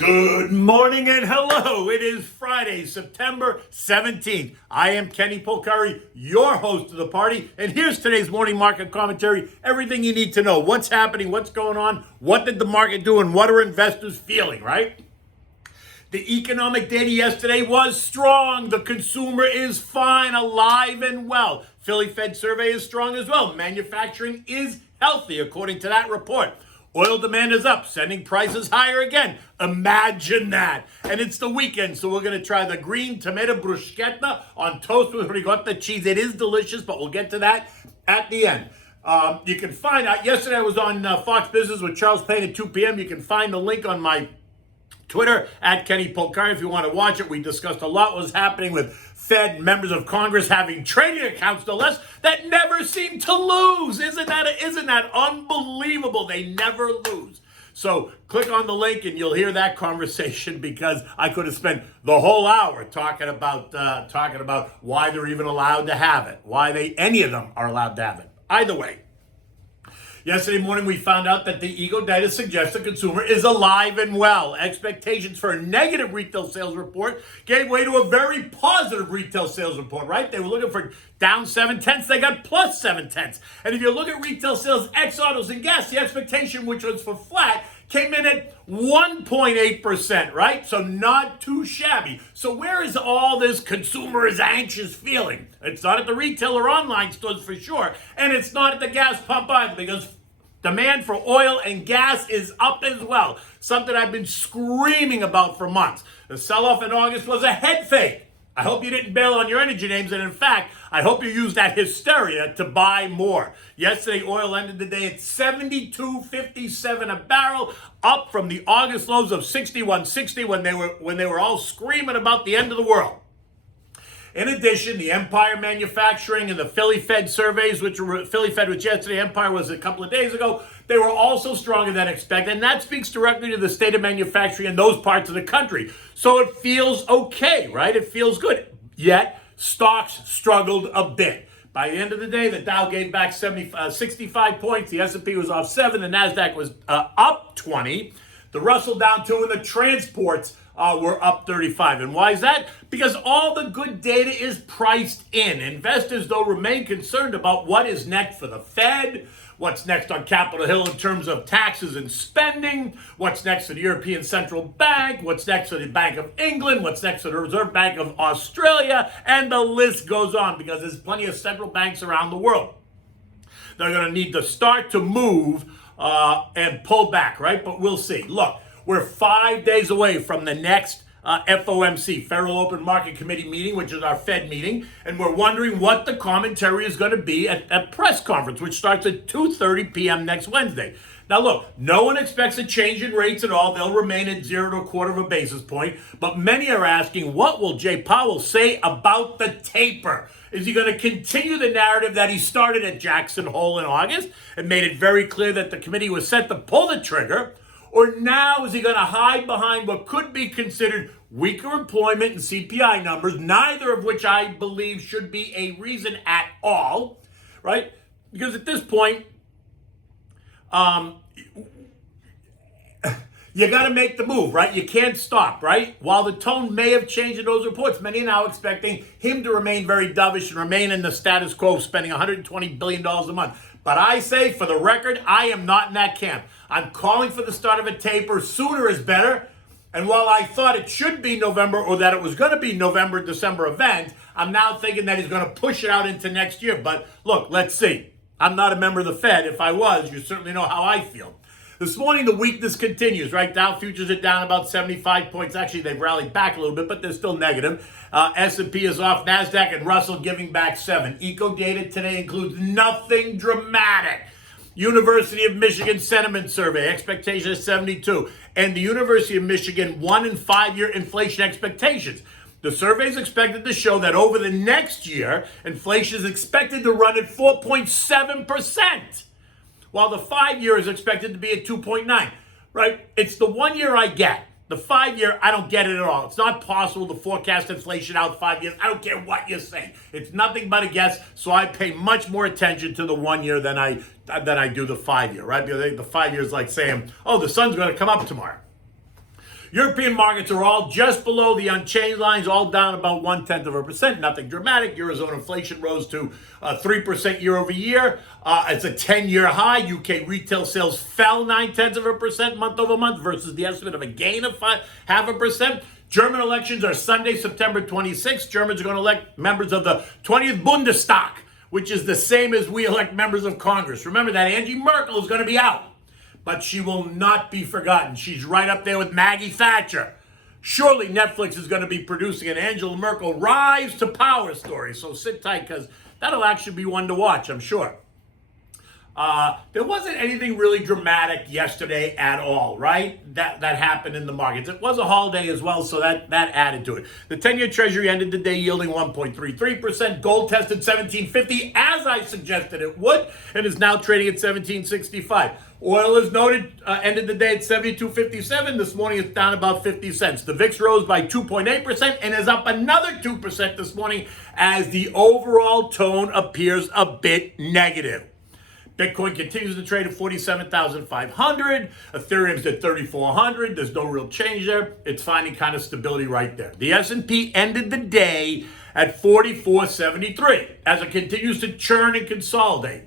Good morning and hello. It is Friday, September 17th. I am Kenny Polcari, your host of the party, and here's today's morning market commentary. Everything you need to know. What's happening, what's going on, what did the market do, and what are investors feeling, right? The economic data yesterday was strong. The consumer is fine, alive, and well. Philly Fed survey is strong as well. Manufacturing is healthy, according to that report. Oil demand is up, sending prices higher again. Imagine that. And it's the weekend, so we're going to try the green tomato bruschetta on toast with ricotta cheese. It is delicious, but we'll get to that at the end. You can find out, yesterday I was on Fox Business with Charles Payne at 2 p.m. You can find the link on my Twitter at Kenny Polcari if you want to watch it. We discussed a lot what was happening with Fed members of Congress having trading accounts, no less, that never seem to lose. Isn't that unbelievable? They never lose. So click on the link and you'll hear that conversation, because I could have spent the whole hour talking about why they're even allowed to have it, why any of them are allowed to have it. Either way. Yesterday morning, we found out that the Ego data suggests the consumer is alive and well. Expectations for a negative retail sales report gave way to a very positive retail sales report, right? They were looking for down 0.7. They got plus 0.7. And if you look at retail sales, ex autos and gas, the expectation, which was for flat, came in at 1.8%, right? So not too shabby. So where is all this consumer is anxious feeling? It's not at the retail or online stores for sure. And it's not at the gas pump either, because demand for oil and gas is up as well. Something I've been screaming about for months. The sell-off in August was a head fake. I hope you didn't bail on your energy names, and in fact, I hope you used that hysteria to buy more. Yesterday, oil ended the day at $72.57 a barrel, up from the August lows of $61.60 when they were all screaming about the end of the world. In addition, the Empire Manufacturing and the Philly Fed surveys, Philly Fed was yesterday, Empire was a couple of days ago, they were also stronger than expected, and that speaks directly to the state of manufacturing in those parts of the country. So it feels okay, right? It feels good. Yet, stocks struggled a bit. By the end of the day, the Dow gave back 65 points, the S&P was off 7, the NASDAQ was up 20, the Russell down 2, and the transports were up 35. And why is that? Because all the good data is priced in. Investors, though, remain concerned about what is next for the Fed, what's next on Capitol Hill in terms of taxes and spending, what's next for the European Central Bank, what's next for the Bank of England, what's next for the Reserve Bank of Australia, and the list goes on, because there's plenty of central banks around the world. They're going to need to start to move and pull back, right? But we'll see. Look, we're 5 days away from the next FOMC, Federal Open Market Committee meeting, which is our Fed meeting, and we're wondering what the commentary is going to be at that press conference, which starts at 2:30 p.m. next Wednesday. Now look, no one expects a change in rates at all. They'll remain at 0 to a quarter of a basis point, but many are asking, what will Jay Powell say about the taper? Is he going to continue the narrative that he started at Jackson Hole in August and made it very clear that the committee was set to pull the trigger? Or now is he going to hide behind what could be considered weaker employment and CPI numbers, neither of which I believe should be a reason at all, right? Because at this point, you got to make the move, right? You can't stop, right? While the tone may have changed in those reports, many are now expecting him to remain very dovish and remain in the status quo, spending $120 billion a month. But I say, for the record, I am not in that camp. I'm calling for the start of a taper. Sooner is better. And while I thought it should be November, or that it was going to be November, December event, I'm now thinking that he's going to push it out into next year. But look, let's see. I'm not a member of the Fed. If I was, you certainly know how I feel. This morning, the weakness continues, right? Dow futures are down about 75 points. Actually, they've rallied back a little bit, but they're still negative. S&P is off. NASDAQ and Russell giving back 7. Eco data today includes nothing dramatic. University of Michigan sentiment survey, expectation is 72. And the University of Michigan 1 and 5 year inflation expectations. The survey is expected to show that over the next year, inflation is expected to run at 4.7%. While the 5 year is expected to be at 2.9, right? It's the 1 year I get. The 5 year, I don't get it at all. It's not possible to forecast inflation out 5 years. I don't care what you say. It's nothing but a guess, so I pay much more attention to the 1 year than I do the 5 year, right? Because the 5 year is like saying, oh, the sun's going to come up tomorrow. European markets are all just below the unchanged lines, all down about 0.1%. Nothing dramatic. Eurozone inflation rose to 3% year over year. It's a 10-year high. UK retail sales fell 0.9% month over month versus the estimate of a gain of 0.5%. German elections are Sunday, September 26th. Germans are going to elect members of the 20th Bundestag, which is the same as we elect members of Congress. Remember that Angie Merkel is going to be out, but she will not be forgotten. She's right up there with Maggie Thatcher. Surely Netflix is going to be producing an Angela Merkel rise to power story, so sit tight because that'll actually be one to watch, I'm sure. There wasn't anything really dramatic yesterday at all, right? That happened in the markets. It was a holiday as well, so that added to it. The 10-year Treasury ended the day yielding 1.33%. Gold tested 1750 as I suggested it would, and is now trading at 1765. Oil, as noted, ended the day at 72.57. This morning it's down about 50 cents. The VIX rose by 2.8% and is up another 2% this morning as the overall tone appears a bit negative. Bitcoin continues to trade at 47,500. Ethereum's at 3,400. There's no real change there. It's finding kind of stability right there. The S&P ended the day at 4473 as it continues to churn and consolidate.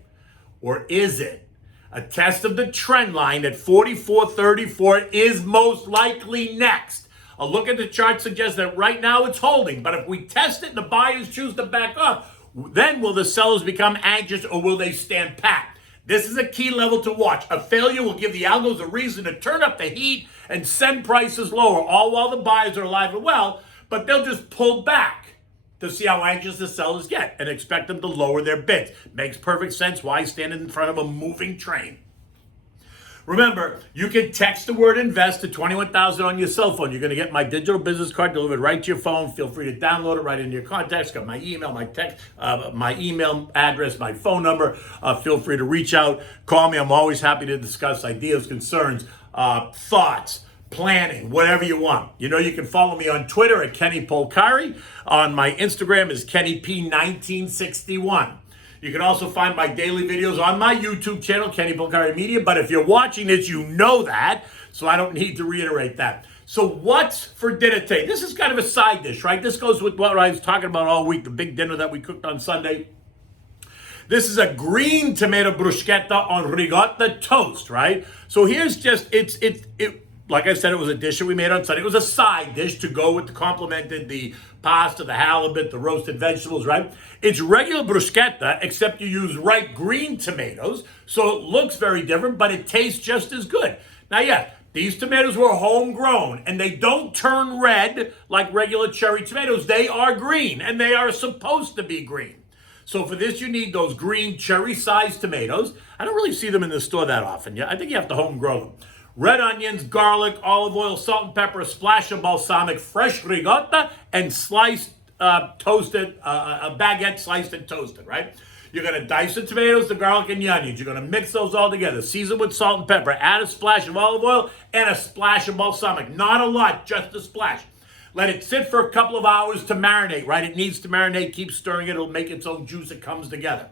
Or is it? A test of the trend line at 4434 is most likely next. A look at the chart suggests that right now it's holding, but if we test it and the buyers choose to back up, then will the sellers become anxious or will they stand pat? This is a key level to watch. A failure will give the algos a reason to turn up the heat and send prices lower, all while the buyers are alive and well, but they'll just pull back to see how anxious the sellers get and expect them to lower their bids. Makes perfect sense why stand in front of a moving train. Remember, you can text the word invest to 21,000 on your cell phone. You're going to get my digital business card delivered right to your phone. Feel free to download it right into your contacts. Got my email, my text, my email address, my phone number. Feel free to reach out. Call me. I'm always happy to discuss ideas, concerns, thoughts, planning, whatever you want. You know, you can follow me on Twitter at Kenny Polcari. On my Instagram is KennyP1961. You can also find my daily videos on my YouTube channel, Kenny Polcari Media. But if you're watching this, you know that, so I don't need to reiterate that. So what's for dinner today? This is kind of a side dish, right? This goes with what I was talking about all week, the big dinner that we cooked on Sunday. This is a green tomato bruschetta on ricotta toast, right? So here's just, like I said, it was a dish that we made on Sunday. It was a side dish to go with, complemented the pasta, the halibut, the roasted vegetables, right? It's regular bruschetta, except you use ripe green tomatoes, so it looks very different, but it tastes just as good. Now, yeah, these tomatoes were homegrown, and they don't turn red like regular cherry tomatoes. They are green, and they are supposed to be green. So for this, you need those green cherry-sized tomatoes. I don't really see them in the store that often. I think you have to home-grow them. Red onions, garlic, olive oil, salt and pepper, a splash of balsamic, fresh ricotta, and sliced, toasted, a baguette sliced and toasted, right? You're going to dice the tomatoes, the garlic, and the onions. You're going to mix those all together. Season with salt and pepper. Add a splash of olive oil and a splash of balsamic. Not a lot, just a splash. Let it sit for a couple of hours to marinate, right? It needs to marinate. Keep stirring it. It'll make its own juice. It comes together.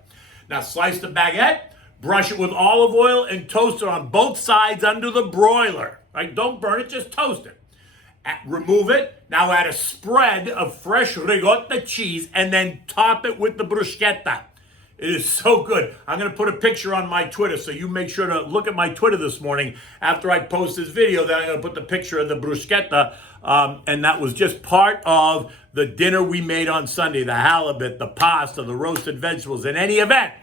Now slice the baguette. Brush it with olive oil and toast it on both sides under the broiler. Right? Don't burn it, just toast it. Remove it. Now add a spread of fresh ricotta cheese and then top it with the bruschetta. It is so good. I'm going to put a picture on my Twitter, so you make sure to look at my Twitter this morning after I post this video. Then I'm going to put the picture of the bruschetta, and that was just part of the dinner we made on Sunday, the halibut, the pasta, the roasted vegetables. In any event,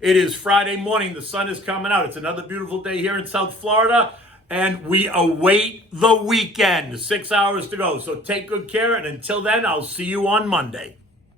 it is Friday morning. The sun is coming out. It's another beautiful day here in South Florida, and we await the weekend. 6 hours to go. So take good care, and until then, I'll see you on Monday.